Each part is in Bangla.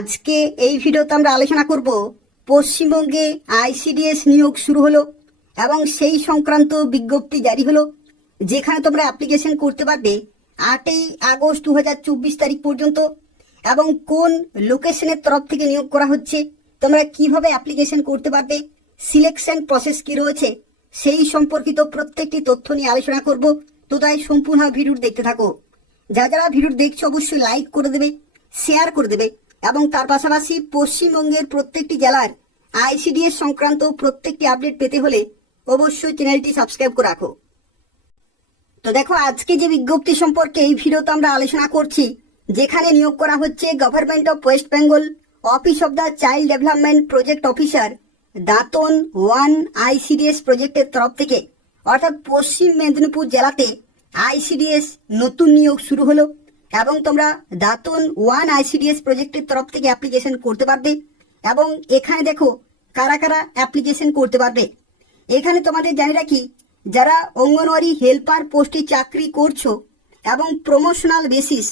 আজকে এই ভিডিওতে আমরা আলোচনা করব পশ্চিমবঙ্গে আইসিডিএস নিয়োগ শুরু হলো এবং সেই সংক্রান্ত বিজ্ঞপ্তি জারি হলো, যেখানে তোমরা অ্যাপ্লিকেশন করতে পারবে 8ই আগস্ট 2024 তারিখ পর্যন্ত। এবং কোন লোকেশনের তরফ থেকে নিয়োগ করা হচ্ছে, তোমরা কিভাবে অ্যাপ্লিকেশন করতে পারবে, সিলেকশন প্রসেস কি রয়েছে, সেই সম্পর্কিত প্রত্যেকটি তথ্য নিয়ে আলোচনা করব। তো তাই সম্পূর্ণ ভিডিও দেখতে থাকো। যারা ভিডিও দেখছো অবশ্যই লাইক করে দেবে, শেয়ার করে দেবে এবং তার পাশাপাশি পশ্চিমবঙ্গের প্রত্যেকটি জেলার আইসিডিএস সংক্রান্ত প্রত্যেকটি আপডেট পেতে হলে অবশ্যই চ্যানেলটি সাবস্ক্রাইব করে রাখো। তো দেখো, আজকে যে বিজ্ঞপ্তি সম্পর্কে এই ভিডিওতে আমরা আলোচনা করছি, যেখানে নিয়োগ করা হচ্ছে government of West Bengal office of the child development project officer Dantan 1 ICDS প্রজেক্টের তরফ থেকে, অর্থাৎ পশ্চিম মেদিনীপুর জেলাতে আইসিডিএস নতুন নিয়োগ শুরু হলো এবং তোমরা দাঁতন 1 আইসিডিএস প্রজেক্টের তরফ থেকে অ্যাপ্লিকেশন করতে পারবে। এবং এখানে দেখো কারা কারা অ্যাপ্লিকেশন করতে পারবে। এখানে তোমাদের জানি রাখি, যারা অঙ্গনওয়াড়ি হেল্পার পোস্টে চাকরি করছো এবং প্রমোশনাল বেসিস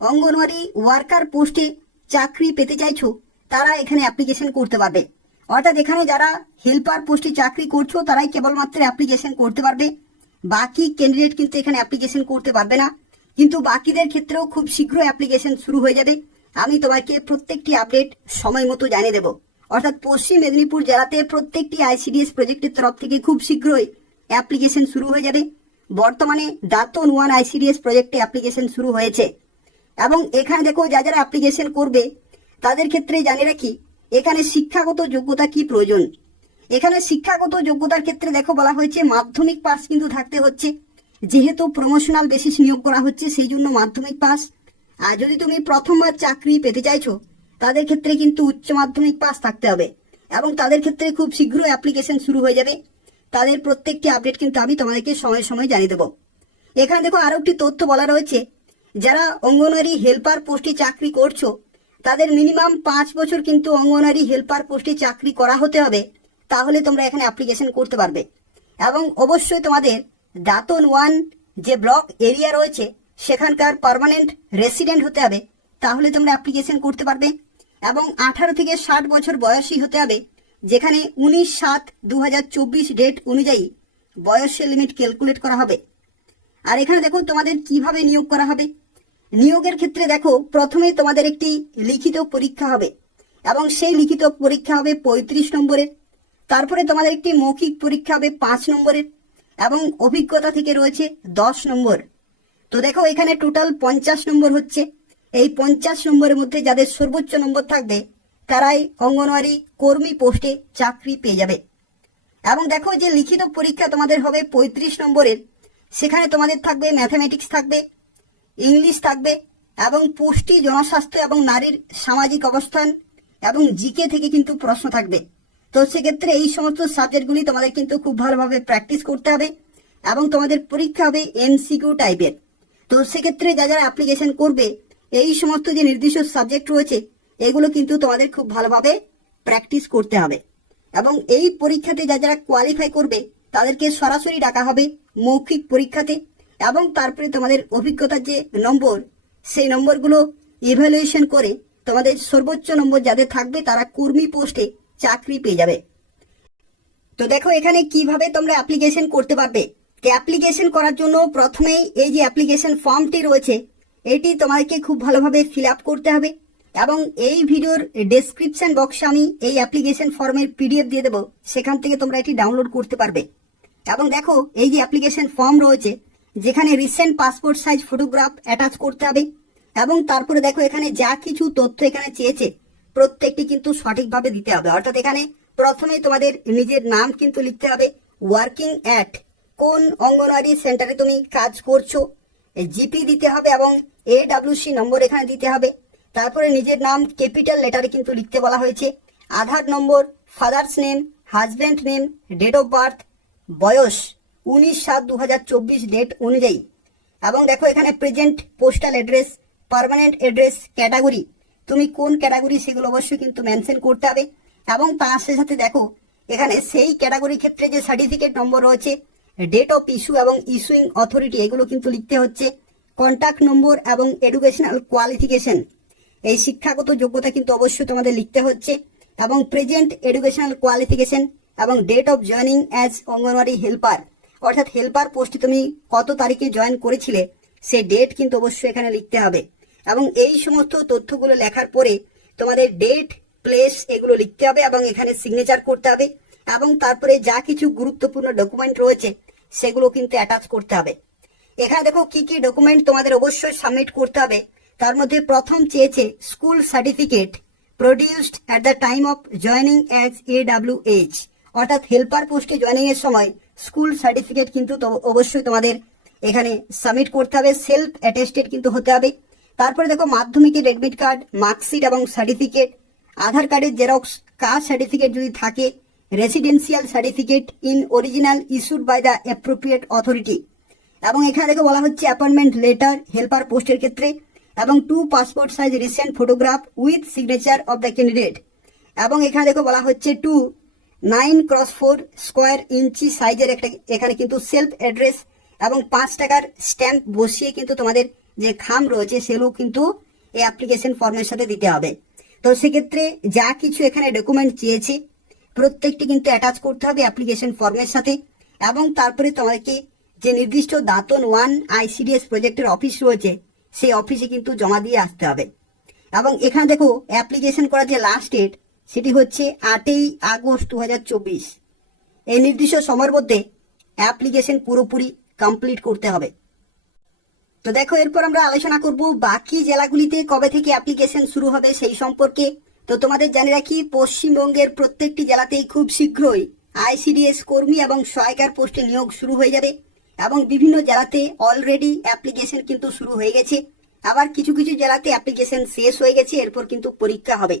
অঙ্গনওয়াড়ি ওয়ার্কার পোস্টে চাকরি পেতে চাইছো, তারা এখানে অ্যাপ্লিকেশন করতে পারবে। অর্থাৎ এখানে যারা হেল্পার পোস্টে চাকরি করছো তারাই কেবলমাত্র অ্যাপ্লিকেশন করতে পারবে, বাকি ক্যান্ডিডেট কিন্তু এখানে অ্যাপ্লিকেশন করতে পারবে না। কিন্তু বাকিদের ক্ষেত্রেও খুব শীঘ্রই অ্যাপ্লিকেশন শুরু হয়ে যাবে। আমি তোমাকে প্রত্যেকটি আপডেট সময় মতো জানিয়ে দেবো। অর্থাৎ পশ্চিম মেদিনীপুর জেলাতে প্রত্যেকটি আইসিডিএস প্রজেক্টের তরফ থেকে খুব শীঘ্রই অ্যাপ্লিকেশন শুরু হয়ে যাবে। বর্তমানে দাঁতন 1 আইসিডিএস প্রজেক্টে অ্যাপ্লিকেশন শুরু হয়েছে এবং এখানে দেখো যারা অ্যাপ্লিকেশন করবে তাদের ক্ষেত্রে জানিয়ে রাখি, এখানে শিক্ষাগত যোগ্যতা কি প্রয়োজন। এখানে শিক্ষাগত যোগ্যতার ক্ষেত্রে দেখো বলা হয়েছে মাধ্যমিক পাস কিন্তু থাকতে হচ্ছে, যেহেতু প্রমোশনাল বেসিস নিয়োগ করা হচ্ছে সেই জন্য মাধ্যমিক পাস। আর যদি তুমি প্রথমবার চাকরি পেতে চাইছো তাদের ক্ষেত্রে কিন্তু উচ্চ মাধ্যমিক পাস থাকতে হবে এবং তাদের ক্ষেত্রে খুব শীঘ্র অ্যাপ্লিকেশন শুরু হয়ে যাবে। তাদের প্রত্যেকটি আপডেট কিন্তু আমি তোমাদেরকে সময় সময় জানিয়ে দেবো। এখানে দেখো আরো একটি তথ্য বলা রয়েছে, যারা অঙ্গনওয়াড়ি হেল্পার পোস্টে চাকরি করছো তাদের মিনিমাম 5 বছর কিন্তু অঙ্গনওয়াড়ি হেল্পার পোস্টে চাকরি করা হতে হবে, তাহলে তোমরা এখানে অ্যাপ্লিকেশন করতে পারবে। এবং অবশ্যই তোমাদের দাঁতন 1 যে ব্লক এরিয়া রয়েছে সেখানকার পার্মানেন্ট রেসিডেন্ট হতে হবে, তাহলে তোমরা অ্যাপ্লিকেশন করতে পারবে। এবং 18 থেকে 60 বছর বয়সী হতে হবে, যেখানে 19/7/2024 ডেট অনুযায়ী বয়সের লিমিট ক্যালকুলেট করা হবে। আর এখানে দেখো তোমাদের কিভাবে নিয়োগ করা হবে। নিয়োগের ক্ষেত্রে দেখো প্রথমেই তোমাদের একটি লিখিত পরীক্ষা হবে এবং সেই লিখিত পরীক্ষা হবে 35 নম্বরের। তারপরে তোমাদের একটি মৌখিক পরীক্ষা হবে 5 নম্বরের এবং অভিজ্ঞতা থেকে রয়েছে 10 নম্বর। তো দেখো এখানে টোটাল 50 নম্বর হচ্ছে। এই 50 নম্বরের মধ্যে যাদের সর্বোচ্চ নম্বর থাকবে তারাই অঙ্গনওয়াড়ি কর্মী পোস্টে চাকরি পেয়ে যাবে। এবং দেখো যে লিখিত পরীক্ষা তোমাদের হবে 35 নম্বরের, সেখানে তোমাদের থাকবে ম্যাথামেটিক্স থাকবে, ইংলিশ থাকবে এবং পুষ্টি, জনস্বাস্থ্য এবং নারীর সামাজিক অবস্থান এবং জিকে থেকে কিন্তু প্রশ্ন থাকবে। তো সেক্ষেত্রে এই সমস্ত সাবজেক্টগুলি তোমাদের কিন্তু খুব ভালোভাবে প্র্যাকটিস করতে হবে এবং তোমাদের পরীক্ষা হবে এমসিকিউ টাইপের। তো সেক্ষেত্রে যারা অ্যাপ্লিকেশন করবে এই সমস্ত যে নির্দিষ্ট সাবজেক্ট রয়েছে এগুলো কিন্তু তোমাদের খুব ভালোভাবে প্র্যাকটিস করতে হবে। এবং এই পরীক্ষাতে যারা কোয়ালিফাই করবে তাদেরকে সরাসরি ডাকা হবে মৌখিক পরীক্ষাতে এবং তারপরে তোমাদের অভিজ্ঞতার যে নম্বর সেই নম্বরগুলো ইভ্যালুয়েশন করে তোমাদের সর্বোচ্চ নম্বর যাদের থাকবে তারা কর্মী পোস্টে চাকরি পেয়ে যাবে। তো দেখো এখানে কিভাবে তোমরা অ্যাপ্লিকেশন করতে পারবে। অ্যাপ্লিকেশন করার জন্য প্রথমেই এই যে অ্যাপ্লিকেশন ফর্মটি রয়েছে এটি তোমাদেরকে খুব ভালোভাবে ফিল আপ করতে হবে এবং এই ভিডিওর ডেসক্রিপশন বক্সে আমি এই অ্যাপ্লিকেশন ফর্মের পিডিএফ দিয়ে দেবো, সেখান থেকে তোমরা এটি ডাউনলোড করতে পারবে। এবং দেখো এই যে অ্যাপ্লিকেশন ফর্ম রয়েছে যেখানে recent passport size photograph attach করতে হবে এবং তারপরে দেখো এখানে যা কিছু তথ্য এখানে চেয়েছে প্রত্যেকটি কিন্তু সঠিকভাবে দিতে হবে। অর্থাৎ এখানে প্রথমেই তোমাদের নিজের নাম কিন্তু লিখতে হবে, ওয়ার্কিং অ্যাট কোন অঙ্গনওয়াড়ি সেন্টারে তুমি কাজ করছো, জিপি দিতে হবে এবং এডব্লিউসি নম্বর এখানে দিতে হবে। তারপরে নিজের নাম ক্যাপিটাল লেটারে কিন্তু লিখতে বলা হয়েছে, Aadhaar number, father's name, husband name, date of birth, বয়স 19/7/2024 ডেট অনুযায়ী। এবং দেখো এখানে present postal address, permanent address, category, তুমি কোন ক্যাটাগরি সেগুলো অবশ্যই কিন্তু মেনশন করতে হবে। এবং তার সাথে দেখো এখানে সেই ক্যাটাগরি ক্ষেত্রে যে সার্টিফিকেট নম্বর রয়েছে, ডেট অফ ইস্যু এবং ইস্যুইং অথরিটি এগুলো কিন্তু লিখতে হচ্ছে, কন্ট্যাক্ট নম্বর এবং এডুকেশনাল কোয়ালিফিকেশন এই শিক্ষাগত যোগ্যতা কিন্তু অবশ্যই তোমাদের লিখতে হচ্ছে, এবং প্রেজেন্ট এডুকেশনাল কোয়ালিফিকেশন এবং date of joining as Anganwadi helper, অর্থাৎ হেল্পার পোস্টে তুমি কত তারিখে জয়েন করেছিলে সেই ডেট কিন্তু অবশ্যই এখানে লিখতে হবে। এবং এই সমস্ত তথ্যগুলো লেখার পরে তোমাদের ডেট, প্লেস এগুলো লিখতে হবে এবং এখানে সিগনেচার করতে হবে, এবং তারপরে যা কিছু গুরুত্বপূর্ণ ডকুমেন্ট রয়েছে সেগুলো কিন্তু অ্যাটাচ করতে হবে। এখানে দেখো কি কি ডকুমেন্ট তোমাদের অবশ্যই সাবমিট করতে হবে। তার মধ্যে প্রথম চেয়েছে school certificate produced at the time of joining as AWH, অর্থাৎ হেল্পার পোস্টে জয়েনিং এর সময় স্কুল সার্টিফিকেট কিন্তু অবশ্যই তোমাদের এখানে সাবমিট করতে হবে, সেলফ অ্যাটেস্টেড কিন্তু হতে হবে। তারপরে দেখো মাধ্যমিকের এডমিট কার্ড, মার্কশিট এবং সার্টিফিকেট, আধার কার্ডের জেরক্স, কাস্ট সার্টিফিকেট যদি থাকে, residential certificate in original issued by the appropriate authority, এবং এখানে দেখো বলা হচ্ছে অ্যাপয়েন্টমেন্ট লেটার হেল্পার পোস্টের ক্ষেত্রে, এবং 2 passport size recent photograph with signature of the candidate, এবং এখানে দেখো বলা হচ্ছে 9x4 স্কোয়ার ইঞ্চি সাইজের একটা এখানে কিন্তু সেলফ অ্যাড্রেস এবং 5 টাকার স্ট্যাম্প বসিয়ে কিন্তু তোমাদের যে খাম রয়েছে সেগুলো কিন্তু এই অ্যাপ্লিকেশন ফর্মের সাথে দিতে হবে। তো সেক্ষেত্রে যা কিছু এখানে ডকুমেন্ট চেয়েছে প্রত্যেকটি কিন্তু অ্যাটাচ করতে হবে অ্যাপ্লিকেশন ফর্মের সাথে, এবং তারপরে তোমাদেরকে যে নির্দিষ্ট দাঁতন 1 ICDS প্রজেক্টের অফিস রয়েছে সেই অফিসে কিন্তু জমা দিয়ে আসতে হবে। এবং এখানে দেখো অ্যাপ্লিকেশন করার যে লাস্ট ডেট সেটি হচ্ছে 8ই আগস্ট 2024। এই নির্দিষ্ট সময়ের মধ্যে অ্যাপ্লিকেশন পুরোপুরি কমপ্লিট করতে হবে। তো দেখো এরপর আমরা আলোচনা করব বাকি জেলাগুলিতে কবে থেকে অ্যাপ্লিকেশন শুরু হবে সেই সম্পর্কে। তো তোমাদের জানিয়ে রাখি পশ্চিমবঙ্গের প্রত্যেকটি জেলাতেই খুব শীঘ্রই ICDS কর্মী এবং সহায়িকার পোস্টে নিয়োগ শুরু হয়ে যাবে, এবং বিভিন্ন জেলাতে অলরেডি অ্যাপ্লিকেশন কিন্তু শুরু হয়ে গেছে, আবার কিছু কিছু জেলাতে অ্যাপ্লিকেশন শেষ হয়ে গেছে, এরপর কিন্তু পরীক্ষা হবে।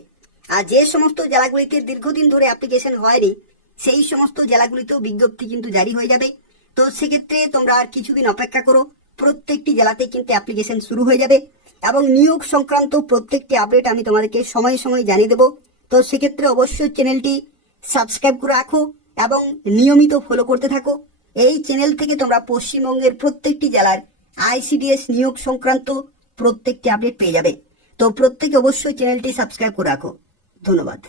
আর যে সমস্ত জেলাগুলিতে দীর্ঘদিন ধরে অ্যাপ্লিকেশন হয়নি সেই সমস্ত জেলাগুলিতেও বিজ্ঞপ্তি কিন্তু জারি হয়ে যাবে। তো সেক্ষেত্রে তোমরা আর কিছুদিন অপেক্ষা করো, প্রত্যেকটি জেলাতে কিন্তু অ্যাপ্লিকেশন শুরু হয়ে যাবে, এবং নিয়োগ সংক্রান্ত প্রত্যেকটি আপডেট আমি তোমাদেরকে সময় সময় জানিয়ে দেবো। তো সেক্ষেত্রে অবশ্যই চ্যানেলটি সাবস্ক্রাইব করে রাখো এবং নিয়মিত ফলো করতে থাকো। এই চ্যানেল থেকে তোমরা পশ্চিমবঙ্গের প্রত্যেকটি জেলার ICDS নিয়োগ সংক্রান্ত প্রত্যেকটি আপডেট পেয়ে যাবে। তো প্রত্যেকে অবশ্যই চ্যানেলটি সাবস্ক্রাইব করে রাখো। ধন্যবাদ।